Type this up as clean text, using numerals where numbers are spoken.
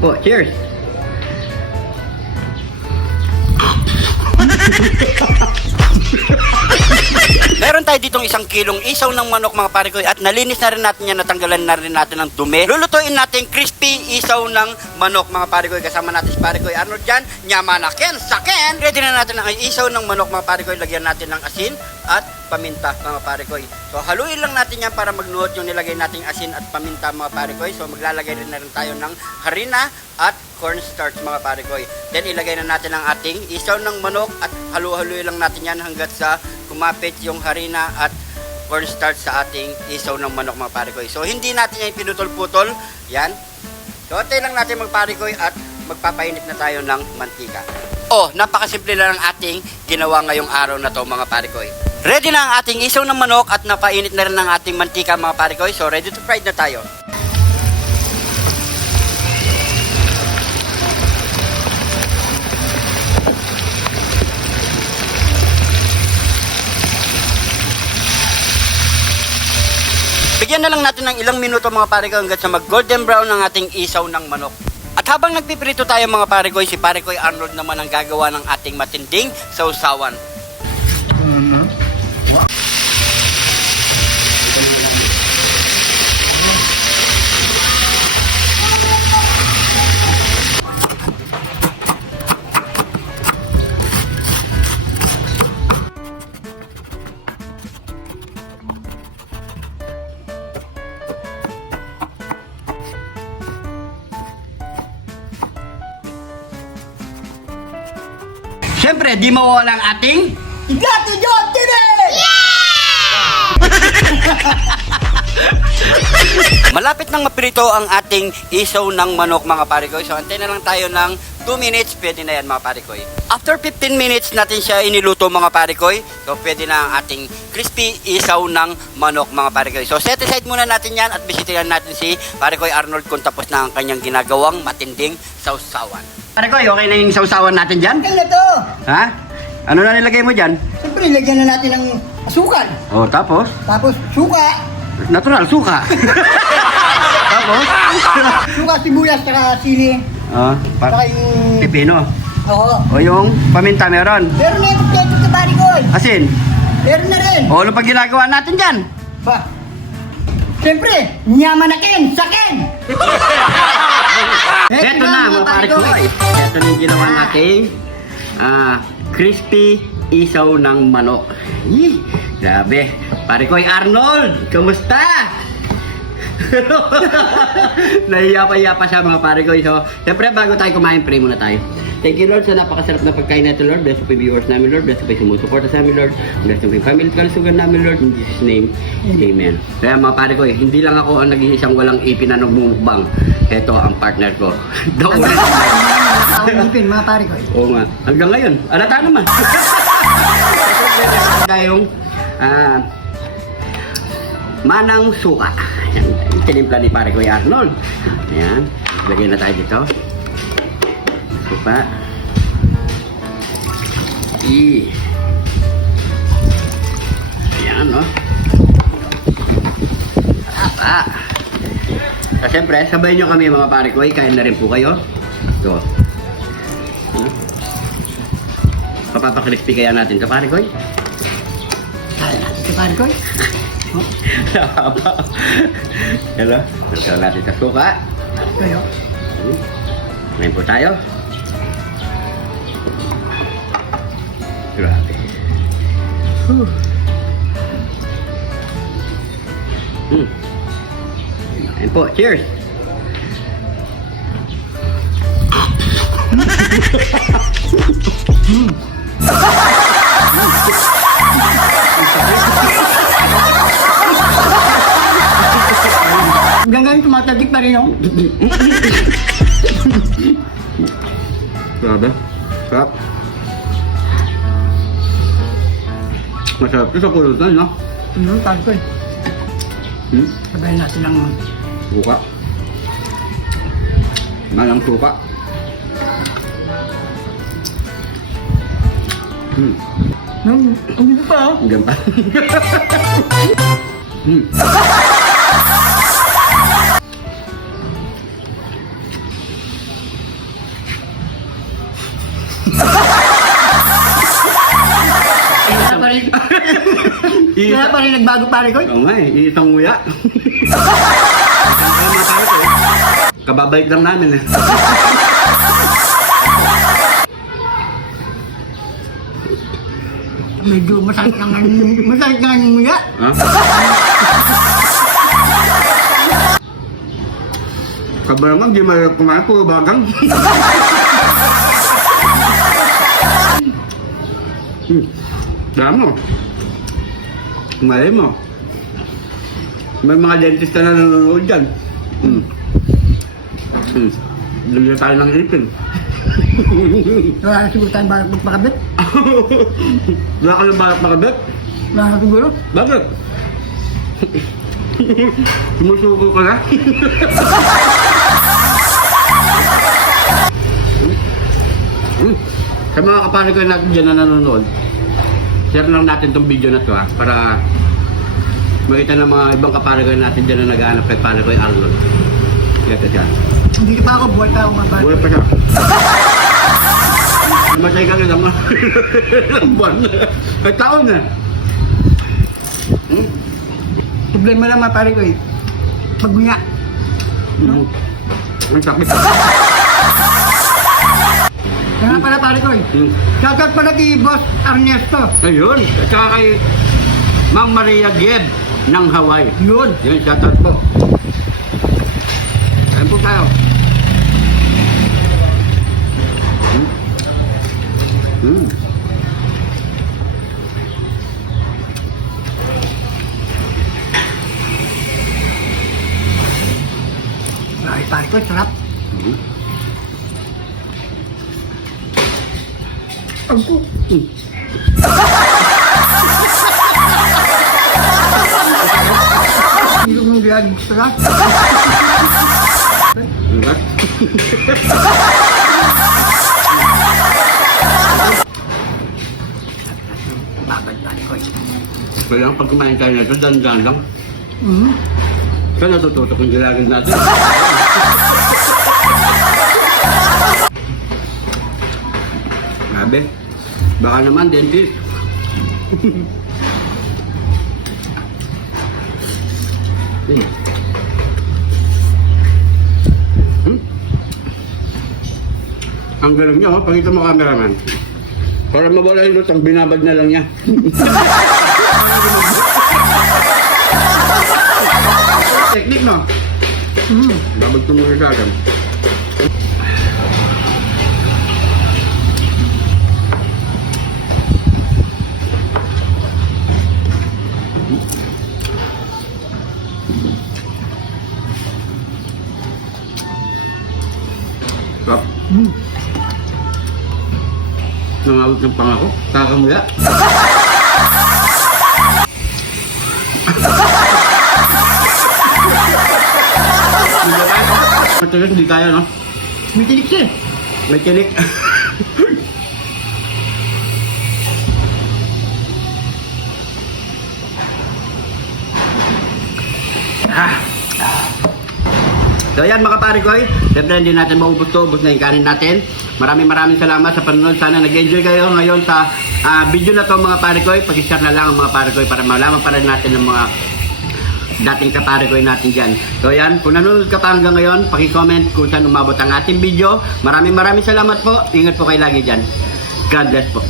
Po, cheers! Meron tayo ditong 1 kilong isaw ng manok mga pare ko at nalinis na rin natin yan, natanggalan na rin natin ng dumi. Lulutuin natin crispy isaw ng manok mga pare ko. Kasama natin si pare ko Arnold dyan, nyamanakin, sakin! Ready na natin ang isaw ng manok mga pare ko. Lagyan natin ng asin at paminta mga pare ko. So haluin lang natin yan para magnuot yung nilagay nating asin at paminta mga pare ko. So maglalagay rin na rin tayo ng harina at cornstarch mga pare ko. Then ilagay na natin ang ating isaw ng manok at halu-haluin lang natin yan hanggat sa kumapit yung harina at cornstarch sa ating isaw ng manok mga pare ko. So hindi natin yan pinutol-putol. Yan. So atay lang natin mga pare ko at magpapainit na tayo ng mantika. Oh, napakasimple lang ang ating ginawa ngayong araw na to mga pare ko. Ready na ang ating isaw ng manok at napainit na rin ang ating mantika mga pare ko. So ready to fry na tayo. Bigyan na lang natin ng ilang minuto mga pare ko hanggang sa mag golden brown ang ating isaw ng manok. At habang nagpiprito tayo mga pare ko, si pare ko Arnold naman ang gagawa ng ating matinding sausawan. Siyempre, di mawala ang ating Gato John today! Malapit nang maprito ang ating isaw ng manok mga pare ko. So antay na lang tayo ng 2 minutes, pwede na yan mga pare ko. After 15 minutes natin siya iniluto mga pare ko. So pwede na ang ating crispy isaw ng manok mga pare ko. So set aside muna natin yan at bisitihan natin si pare ko Arnold kung tapos na ang kanyang ginagawang matinding sausawan. Pare ko, okay na yung sausawan natin dyan? Kaya na to. Ha? Ano na nilagay mo dyan? Siyempre, lagyan na natin ng asukal. Oh, tapos? Tapos, suka. Natural, suka. Tapos? Suka, sibuyas, saka sili. Oh, Saka yung... pipino. Oo. O yung paminta meron. Meron na yung keto sa bari ko. Asin. Meron na rin. O, ano pa ginagawa natin dyan? Ba? Siyempre, nyamanakin, sakin. Eto na mga pare ko. Eto na yung ginawa nating crispy isaw ng manok. Yee, grabe. Pare ko Arnold, kamusta? Nahiyapa-yapa siya mga pare ko. So, siyempre bago tayo kumain, pray muna tayo. Thank you Lord sa napakasarap na pagkain natin Lord. Bless po yung viewers namin Lord. Bless po yung sumusuporta sa amin Lord. Bless po yung family kalusugan namin Lord. In Jesus name, Amen. Kaya mga pare ko, hindi lang ako ang nag-iisang walang ipin na nagmumukbang. Ito ang partner ko. Daon. Ipin, mga pare ko. Oo nga. Hanggang ngayon, alata naman. Tayong manang suka. Yan, tinimpla ni pare ko Arnold. Ayan. Lagyan na tayo dito. Suka. Ayan, no? So, siyempre, sabay nyo kami mga pare ko. Kain na rin po kayo. Ito. Papapakrispy kaya natin sa pare ko. Kaya natin sa bari ko. Hello. Ito natin sa suka. Kayo. Ngayon po tayo. Grabe. Ngayon po. Cheers! Hanggang ngayon, tumatagik pa rin ako. Grabe. Sarap. Masarap ito sa kulutan, no? Pare ko. Sabayin natin ng... Suka. Malang suka. Ang dito pa. Ang ganda. Kaya pa rin. Kaya pa rin nagbago pare ko. Oo nga eh, isang nguya. Kaya mga pare ko eh. Kababalik lang namin eh. Medyo masakit nga yung muya. Ha? Kabarang di mahirap kumain, puro bagang. Dami mo. Malay mo. May mga dentist na nanonood dyan. Lagyan tayo ng ipin. Wala na siguro tayong balak magpakabit. Wala ka ng balak makabit? Wala na siguro. Bakit? Sumusuko ka na? Sa mga kapatid ko natin dyan na nanonood, share lang natin tong video na to para makita ng mga ibang kapatid ko natin dyan na naghahanap kay pare ko yung Arnold. Kaya siya. Hindi ka pa ako, buhay pa ako mga pare. Buhay pa siya. Matay ka lang mga ilang buwan. Ay taon na. Problema lang mga pare ko eh. Pagmuya. Ang sakit. Kaya nga pala pare ko eh. Shoutout pala kay Boss Ernesto. Ayun. At saka kay Ma'am Maria Geb ng Hawaii. Yun. Yun, shoutout po. Ayan po tayo. Ay pare ko, sarap. Ako. Hindi ko mong gayaan, sarap. Diba? Babad pare ko eh. Kaya pag kumain tayo nito, dandan lang. Saan natututok yung gilagin natin? Grabe. Baka naman, dentist. Ang galing niya, oh. Pakita mo cameraman. Para mawala yung lutang, binabad na lang niya. Technique, no? Babag tumuli sa akin. Stop. Nangawit ng pangako. Kakamuya. Matinik, hindi kaya, no? May tinik siya eh. May tinik. So yan mga pare ko, siyempre hindi natin maubos to, ubos na yung kanin natin. Maraming salamat sa panonood. Sana nag-enjoy kayo ngayon sa video na to mga pare ko. Pag-share na lang ang mga pare ko para malaman pa rin natin ng mga dating kapare ko natin dyan. So yan, kung nanonood ka pa hanggang ngayon, paki-comment kung saan umabot ang ating video. Maraming salamat po. Ingat po kayo lagi dyan. God bless po.